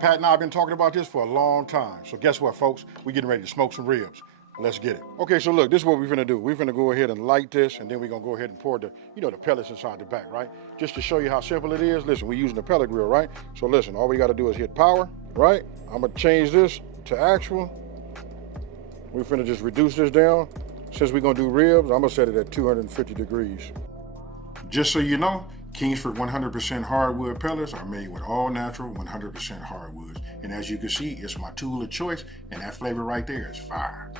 Pat and I have been talking about this for a long time. So guess what, folks? We're getting ready to smoke some ribs. Let's get it. Okay, so look, this is what we're gonna do. We're gonna go ahead and light this, and then we're gonna go ahead and pour the, the pellets inside the back, right? Just to show you how simple it is. Listen, we're using the pellet grill, right? So listen, all we gotta do is hit power, right? I'm gonna change this to actual. We're finna just reduce this down. Since we're gonna do ribs, I'm gonna set it at 250 degrees. Just so you know, Kingsford 100% hardwood pellets are made with all natural 100% hardwoods. And as you can see, it's my tool of choice, and that flavor right there is fire.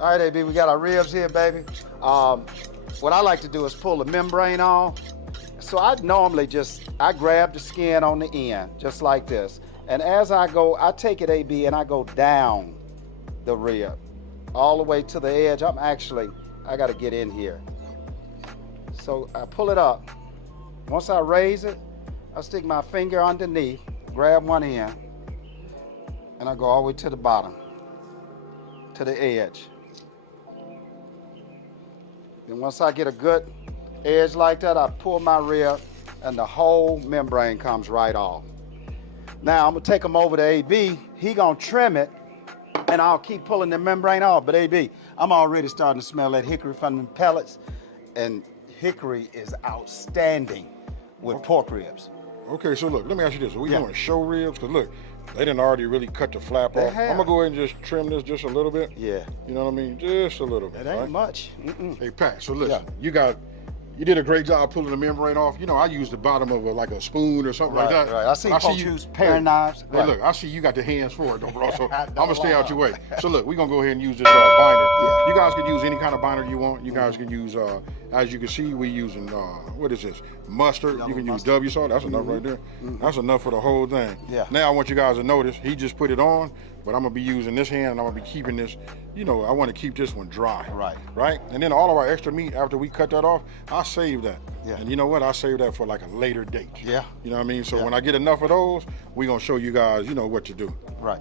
All right, AB, we got our ribs here, baby. What I like to do is pull the membrane off. So I normally I grab the skin on the end, just like this. And as I go, I take it, AB, and I go down the rib, all the way to the edge. I gotta get in here. So I pull it up. Once I raise it, I stick my finger underneath, grab one end, and I go all the way to the bottom, to the edge. Then once I get a good edge like that, I pull my rib, and the whole membrane comes right off. Now I'm gonna take them over to AB. He gonna trim it, and I'll keep pulling the membrane off. But AB, I'm already starting to smell that hickory from the pellets, and hickory is outstanding with pork ribs. Okay, so look, let me ask you this. Are we doing show ribs? Because look, they didn't already really cut the flap off. I'm gonna go ahead and just trim this just a little bit. Yeah. You know what I mean? Just a little bit. It ain't much. Hey, Pat, so listen, you did a great job pulling the membrane off. I use the bottom of like a spoon or something like that. Right. I see folks use paring knives. Hey, look, I see you got the hands for it though, bro, so I'm gonna stay out your way. So look, we're gonna go ahead and use this binder. Yeah. You guys can use any kind of binder you want. You guys can use, as you can see, we're using, what is this? Mustard. You can use W salt. That's enough right there. That's enough for the whole thing. Yeah. Now I want you guys to notice, he just put it on, but I'm gonna be using this hand, and I'm gonna be keeping this, I want to keep this one dry. Right? And then all of our extra meat, after we cut that off, I save that. Yeah. And you know what? I save that for like a later date. Yeah. You know what I mean? So when I get enough of those, we're gonna show you guys, what to do. Right.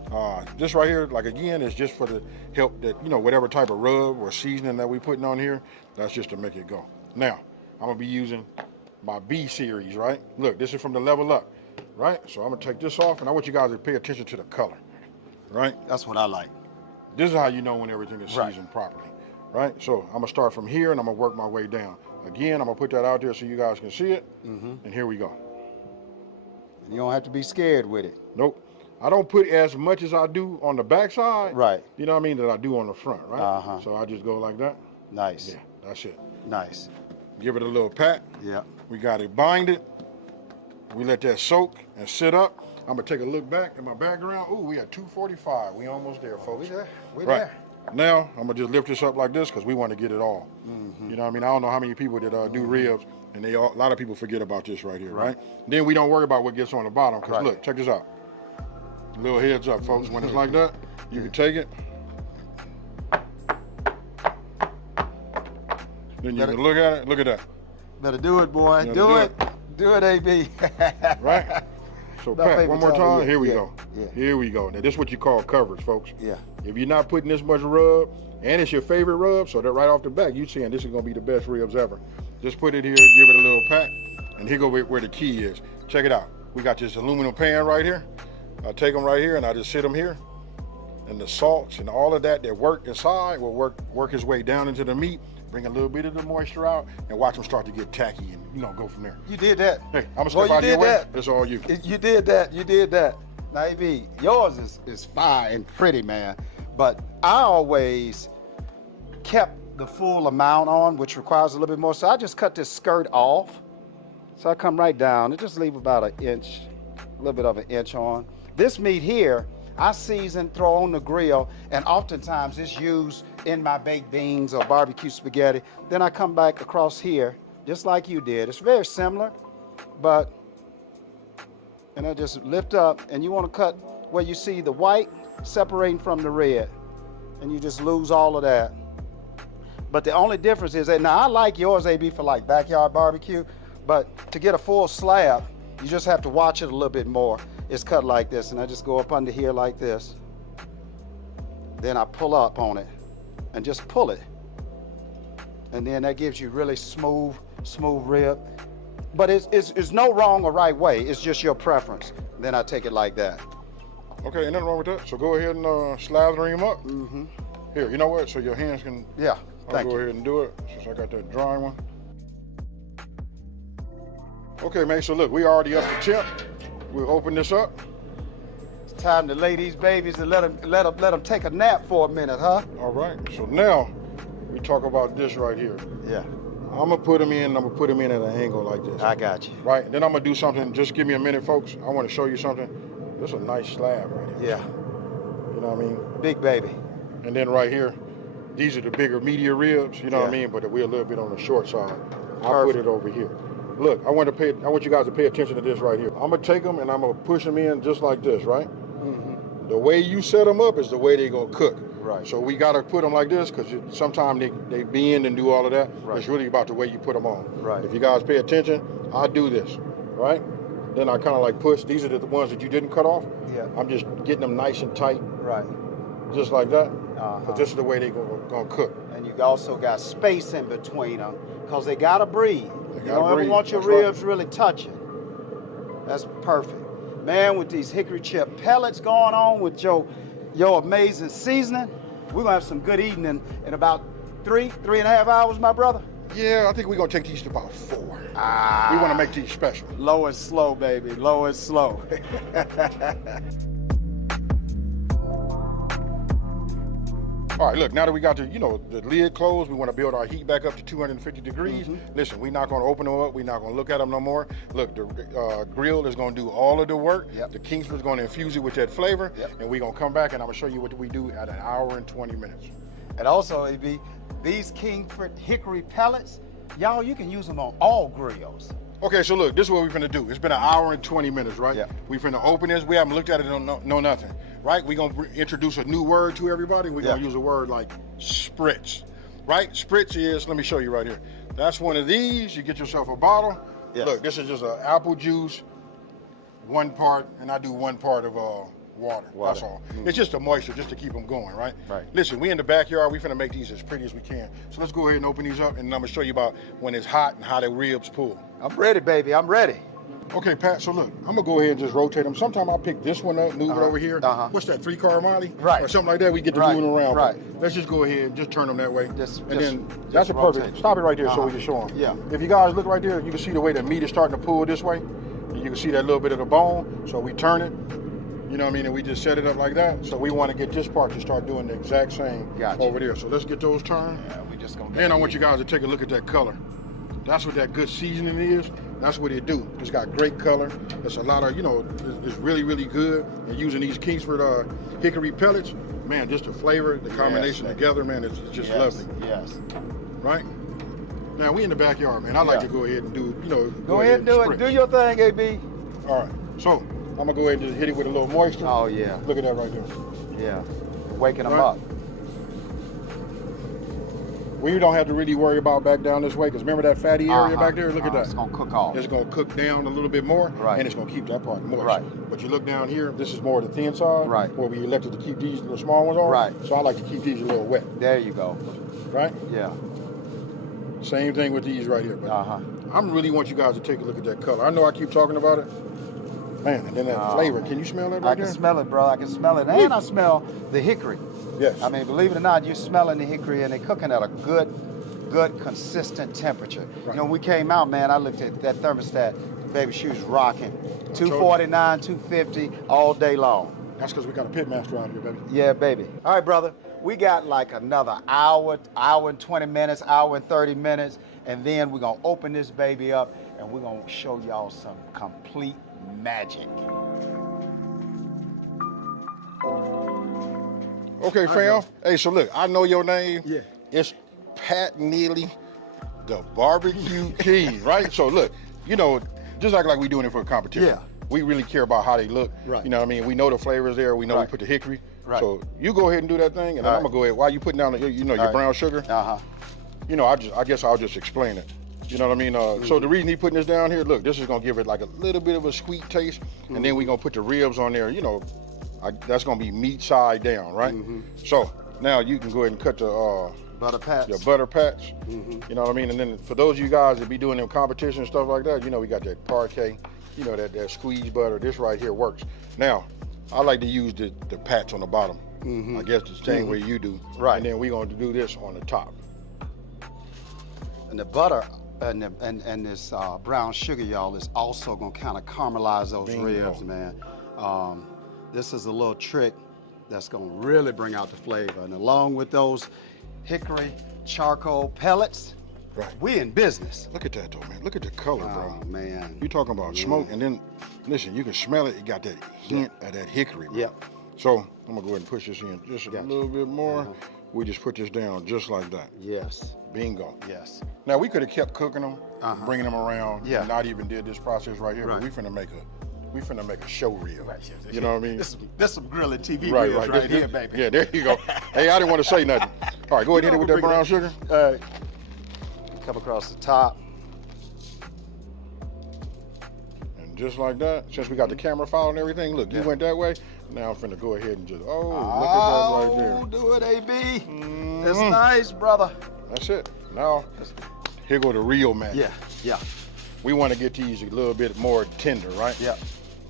This right here, like again, is just for the help that, whatever type of rub or seasoning that we putting on here, that's just to make it go. Now, I'm gonna be using my B series, right? Look, this is from the Level Up, right? So I'm gonna take this off, and I want you guys to pay attention to the color, right? That's what I like. This is how you know when everything is seasoned properly, right? So I'm gonna start from here, and I'm gonna work my way down. Again, I'm gonna put that out there so you guys can see it, and here we go. And you don't have to be scared with it. Nope. I don't put as much as I do on the backside, right? You know what I mean, that I do on the front, right? So I just go like that. Nice. Yeah, that's it. Nice. Give it a little pat. Yeah. We got it binded. We let that soak and sit up. I'm gonna take a look back in my background. Ooh, we at 245. We almost there, folks. We there. Now, I'm gonna just lift this up like this because we want to get it all. You know what I mean? I don't know how many people that do ribs, and a lot of people forget about this right here, right? Then we don't worry about what gets on the bottom because look, check this out. Little heads up, folks. When it's like that, you can take it. Then you can look at it. Look at that. Better do it, boy. Do it. Do it, AB. Right? So, Pat, one more time. Here we go. Yeah. Here we go. Now, this is what you call coverage, folks. Yeah. If you're not putting this much rub, and it's your favorite rub, so that right off the bat, you're saying this is going to be the best ribs ever. Just put it here, give it a little pat, and here go where the key is. Check it out. We got this aluminum pan right here. I take them right here, and I just sit them here. And the salts and all of that work inside will work his way down into the meat, bring a little bit of the moisture out, and watch them start to get tacky and go from there. You did that. Hey, I'm gonna step out of your way. It's all you. You did that. You did that. Now, AB, yours is fine and pretty, man. But I always kept the full amount on, which requires a little bit more. So I just cut this skirt off. So I come right down and just leave about an inch, a little bit of an inch on. This meat here, I season, throw on the grill, and oftentimes it's used in my baked beans or barbecue spaghetti. Then I come back across here, just like you did. It's very similar, and I just lift up, and you want to cut where you see the white separating from the red. and you just lose all of that. But the only difference is that, now I like yours, AB, for like backyard barbecue, but to get a full slab, you just have to watch it a little bit more. It's cut like this, and I just go up under here like this. Then I pull up on it and just pull it. And then that gives you really smooth rib. But it's no wrong or right way, it's just your preference. Then I take it like that. Okay, ain't nothing wrong with that. So go ahead and slather him up. Mm-hmm. Here, you know what? So your hands can, Yeah, I'll go ahead and do it, since I got that dry one. Okay, man, so look, we already up the temp. We'll open this up. It's time to lay these babies and let them take a nap for a minute, huh? All right, so now we talk about this right here. Yeah. I'm gonna put them in at an angle like this. I got you. Right, then I'm gonna do something, just give me a minute, folks. I wanna show you something. This is a nice slab right here. Yeah. You know what I mean? Big baby. And then right here, these are the bigger meatier ribs, you know what I Yeah. mean? But we're a little bit on the short side. I'll Perfect. put it over here. Look, I want you guys to pay attention to this right here. I'm gonna take them and I'm gonna push them in just like this, right? Mm-hmm. The way you set them up is the way they're gonna cook. Right. So we gotta put them like this because sometimes they bend and do all of that. Right. It's really about the way you put them on. Right. If you guys pay attention, I do this, right? Then I kind of like push. These are the ones that you didn't cut off. Yeah. I'm just getting them nice and tight, Right. just like that. Uh-huh. But this is the way they're gonna cook. And you also got space in between them because they gotta breathe. You gotta don't breathe. ever want your That's right. ribs really touching. That's perfect. Man, with these hickory chip pellets going on with your amazing seasoning, we're gonna have some good eating in about 3.5 hours, my brother. Yeah, I think we're gonna take these to about 4. We wanna make these special. Low and slow, baby, low and slow. All right, look, now that we got the lid closed, we want to build our heat back up to 250 degrees. Mm-hmm. Listen, we're not going to open them up. We're not going to look at them no more. Look, the grill is going to do all of the work. Yep. The Kingsford is going to infuse it with that flavor. Yep. And we're going to come back and I'm going to show you what we do at 1 hour and 20 minutes. And also, AB, these Kingsford hickory pellets, y'all, you can use them on all grills. Okay, so look, this is what we're finna do. It's been 1 hour and 20 minutes, right? Yeah. We finna open this. We haven't looked at it, no nothing, right? We're gonna introduce a new word to everybody. We're gonna use a word like spritz, right? Spritz is, let me show you right here. That's one of these. You get yourself a bottle. Yes. Look, this is just an apple juice, 1 part, and I do 1 part of water. That's all. It's just the moisture, just to keep them going, right? Right. Listen, we in the backyard. We finna make these as pretty as we can. So let's go ahead and open these up, and I'm gonna show you about when it's hot and how the ribs pull. I'm ready, baby, I'm ready. Okay, Pat, so look, I'm gonna go ahead and just rotate them. Sometimes I'll pick this one up, move it over here. What's that, 3-car Molly? Right. Or something like that, we get to Right, moving around. right. But let's just go ahead and just turn them that way. Just then just that's a perfect, rotate. stop it right there so we can show them. Yeah. If you guys look right there, you can see the way the meat is starting to pull this way. And you can see that little bit of the bone. So we turn it, you know what I mean, and we just set it up like that. So we wanna get this part to start doing the exact same Gotcha. over there. So let's get those turned. Yeah, we just gonna Then I want you guys to take a look at that color. That's what that good seasoning is. That's what it do. It's got great color. It's a lot of, it's really, really good. And using these Kingsford hickory pellets, man, just the flavor, the combination together, man, it's just lovely. Yes. Right? Now, we in the backyard, man. I like to go ahead and do, Go ahead and do it. spritz. Do your thing, AB. All right. So, I'm going to go ahead and just hit it with a little moisture. Oh, yeah. Look at that right there. Yeah. Waking them Right. up. We don't have to really worry about back down this way, because remember that fatty area back there? Look at that. It's gonna cook off. It's going to cook down a little bit more, Right. and it's going to keep that part moist. Right. But you look down here, this is more the thin side, Right. where we elected to keep these little small ones on. Right. So I like to keep these a little wet, There you go. right? Yeah. Same thing with these right here. But Uh-huh. I really want you guys to take a look at that color. I know I keep talking about it. Man, and then that flavor. Can you smell that right I can there? smell it, bro. I can smell it. And I smell the hickory. Yes. I mean, believe it or not, you're smelling the hickory and they're cooking at a good, consistent temperature. Right. You know, when we came out, man, I looked at that thermostat. Baby, she was rocking. 249, 250 all day long. That's because we got a pit master out here, baby. Yeah, baby. All right, brother. We got like another hour and 20 minutes, hour and 30 minutes, and then we're going to open this baby up and we're going to show y'all some complete magic. Okay, fam. Hey, so look, I know your name. Yeah. It's Pat Neely, the barbecue king, right? So look, just act like we doing it for a competition. Yeah. We really care about how they look. Right. You know what I mean? We know the flavors there. We know we Right. put the hickory. Right. So you go ahead and do that thing, and then I'm gonna go ahead while you putting down the, your brown sugar. You know, I guess I'll just explain it. You know what I mean? So the reason he putting this down here, look, this is gonna give it like a little bit of a sweet taste, and then we gonna put the ribs on there. You know, that's gonna be meat side down, right? So now you can go ahead and cut the butter pats. Your butter pats. You know what I mean? And then for those of you guys that be doing them competition and stuff like that, you know, we got that Parkay, you know, that squeeze butter. This right here works. Now, I like to use the pats on the bottom. I guess the same way you do. Right. And then we're gonna do this on the top. And the butter and this brown sugar, y'all, is also gonna kind of caramelize those ribs, man. This is a little trick that's gonna really bring out the flavor. And along with those hickory charcoal pellets, we in business. Look at that though, man. Look at the color, bro. Oh, man. You talking about smoke, and then, listen, you can smell it. It got that hint of that hickory, bro. So I'm gonna go ahead and push this in just a little bit more. We just put this down just like that. Yes. Bingo. Yes. Now we could have kept cooking them, bringing them around, and not even did this process right here. But we finna make a show reel. You know what I mean? This some grilling TV reels right here, baby. Yeah, there you go. Hey, I didn't want to say nothing. All right, go ahead and hit it with that brown sugar. Come across the top. And just like that, since we got the camera file and everything, look, you went that way. Now I'm finna go ahead and just, look at that right there. Do it, AB. That's nice, brother. That's it. Now, here go the real magic. Yeah. We want to get these a little bit more tender, right? Yeah.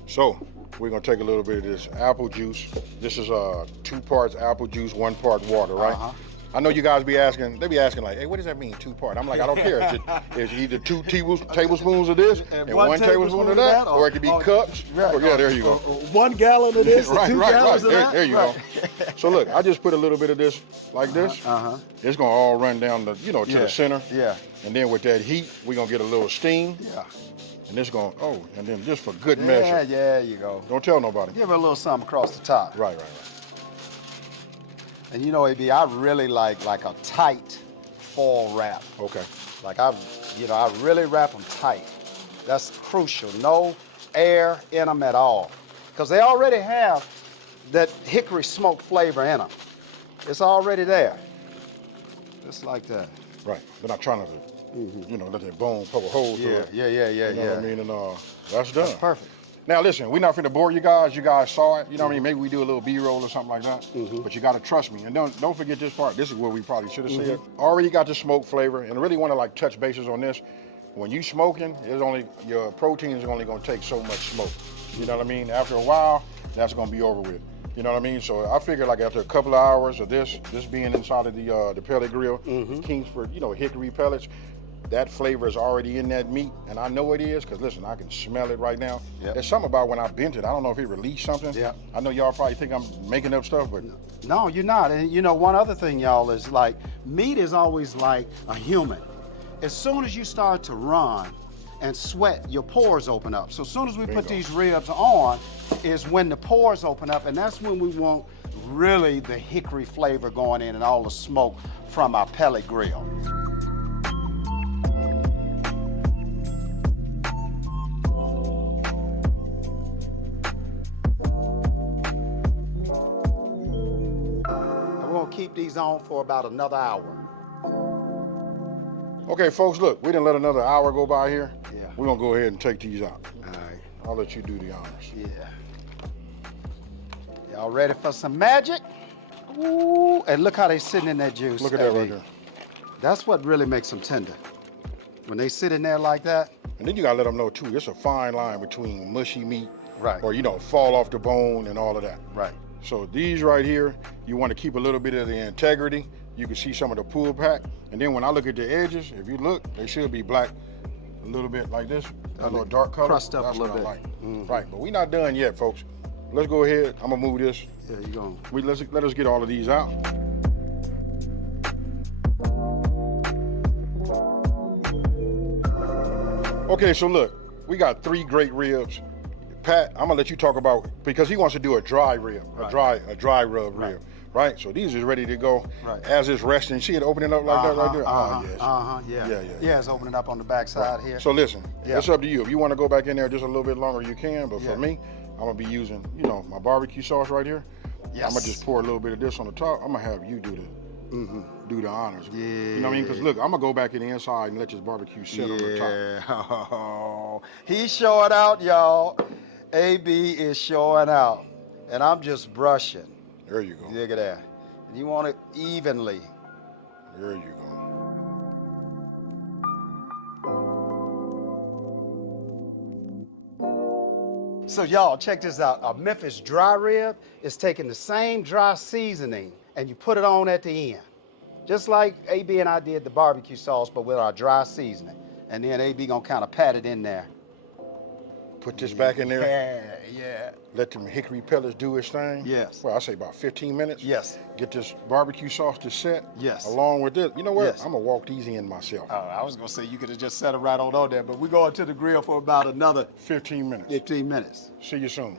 So we're gonna take a little bit of this apple juice. This is 2 parts apple juice, 1 part water, right? I know you guys be asking, they be asking like, hey, what does that mean, 2 part? I'm like, I don't care. It's either 2 tablespoons of this and 1 tablespoon of that, or it could be cups. Or, yeah, there you go. 1 gallon of this, right. 2 gallons of that. There you go. So look, I just put a little bit of this like this. It's gonna all run down the, to the center. Yeah. And then with that heat, we're gonna get a little steam. Yeah. And it's gonna, and then just for good measure. Yeah, there you go. Don't tell nobody. Give it a little something across the top. Right. And you know, AB, I really like a tight foil wrap. Okay. Like I really wrap them tight. That's crucial. No air in them at all, because they already have that hickory smoke flavor in them. It's already there. Just like that. Right. They're not trying to, let that bone poke a hole through it. Yeah. You know what I mean? And that's done. That's perfect. Now listen, we're not finna bore you guys. You guys saw it. You know what I mean? Maybe we do a little B-roll or something like that. But you gotta trust me. And don't forget this part. This is where we probably should have said. Already got the smoke flavor, and I really want to like touch bases on this. When you smoking, your protein is only gonna take so much smoke. You know what I mean? After a while, that's gonna be over with. You know what I mean? So I figure like after a couple of hours of this being inside of the pellet grill, Kingsford, hickory pellets, that flavor is already in that meat, and I know it is, because listen, I can smell it right now. There's something about when I bent it, I don't know if it released something. I know y'all probably think I'm making up stuff, but no, you're not. And one other thing, y'all, is like meat is always like a human. As soon as you start to run and sweat, your pores open up. So as soon as we put these ribs on is when the pores open up, and that's when we want really the hickory flavor going in and all the smoke from our pellet grill. Keep these on for about another hour. Okay, folks, look, we didn't let another hour go by here. Yeah. We're gonna go ahead and take these out. All right. I'll let you do the honors. Yeah. Y'all ready for some magic? Ooh, and look how they sitting in that juice. Look at that right there. That's what really makes them tender. When they sit in there like that. And then you gotta let them know too, it's a fine line between mushy meat, right, or fall off the bone and all of that. Right. So these right here, you want to keep a little bit of the integrity. You can see some of the pull pack. And then when I look at the edges, if you look, they should be black a little bit like this. A little dark color. Crust up That's a little bit. Like. Right, but we're not done yet, folks. Let's go ahead. I'm gonna move this. Yeah, you going. Let us get all of these out. Okay, so look, we got 3 great ribs. Pat, I'm gonna let you talk about, because he wants to do a dry rib, a dry rub rib, right? So these is ready to go as it's resting. See it opening up like that right there? Yeah, it's opening up on the back side here. So listen, it's up to you. If you want to go back in there just a little bit longer, you can. But for me, I'm gonna be using, my barbecue sauce right here. Yes. I'm gonna just pour a little bit of this on the top. I'm gonna have you do the honors. Yeah. You know what I mean? Because look, I'm gonna go back in the inside and let this barbecue sit on the top. Yeah. He's showing out, y'all. AB is showing out. And I'm just brushing. There you go. Look at that. And you want it evenly. There you go. So y'all, check this out. A Memphis dry rib is taking the same dry seasoning and you put it on at the end. Just like AB and I did the barbecue sauce, but with our dry seasoning. And then AB gonna kind of pat it in there. Put this back in there. Yeah. Let them hickory pellets do its thing. Yes. Well, I say about 15 minutes. Yes. Get this barbecue sauce to set. Yes. Along with this. You know what? Yes. I'm gonna walk these in myself. Oh, I was gonna say you could have just set it right on there, but we're going to the grill for about another 15 minutes. 15 minutes. See you soon.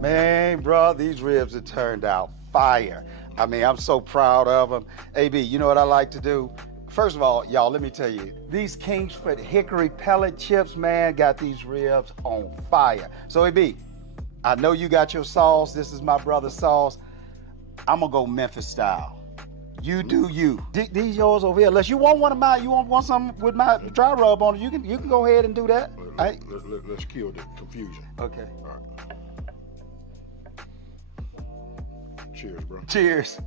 Man, bro, these ribs have turned out fire. I mean, I'm so proud of them. AB, you know what I like to do? First of all, y'all, let me tell you, these Kingsford hickory pellet chips, man, got these ribs on fire. So AB, I know you got your sauce. This is my brother's sauce. I'm gonna go Memphis style. You do you. These yours over here. Unless you want one of mine, you want some with my dry rub on it, you can go ahead and do that. Let's kill the confusion. Okay. All right. Cheers, bro. Cheers.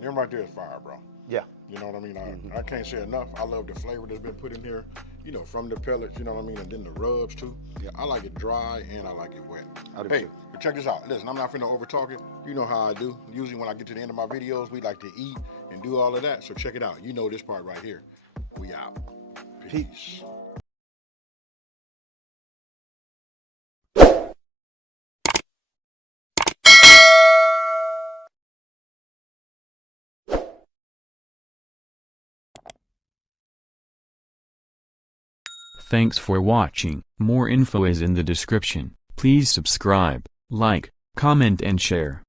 Them right there is fire, bro. Yeah. You know what I mean? I can't say enough. I love the flavor that's been put in here, you know, from the pellets, you know what I mean? And then the rubs too. Yeah, I like it dry and I like it wet. Hey, but check this out. Listen, I'm not finna over talk it. You know how I do. Usually when I get to the end of my videos, we like to eat and do all of that. So check it out. You know this part right here. We out. Peace. Thanks for watching. More info is in the description. Please subscribe, like, comment and share.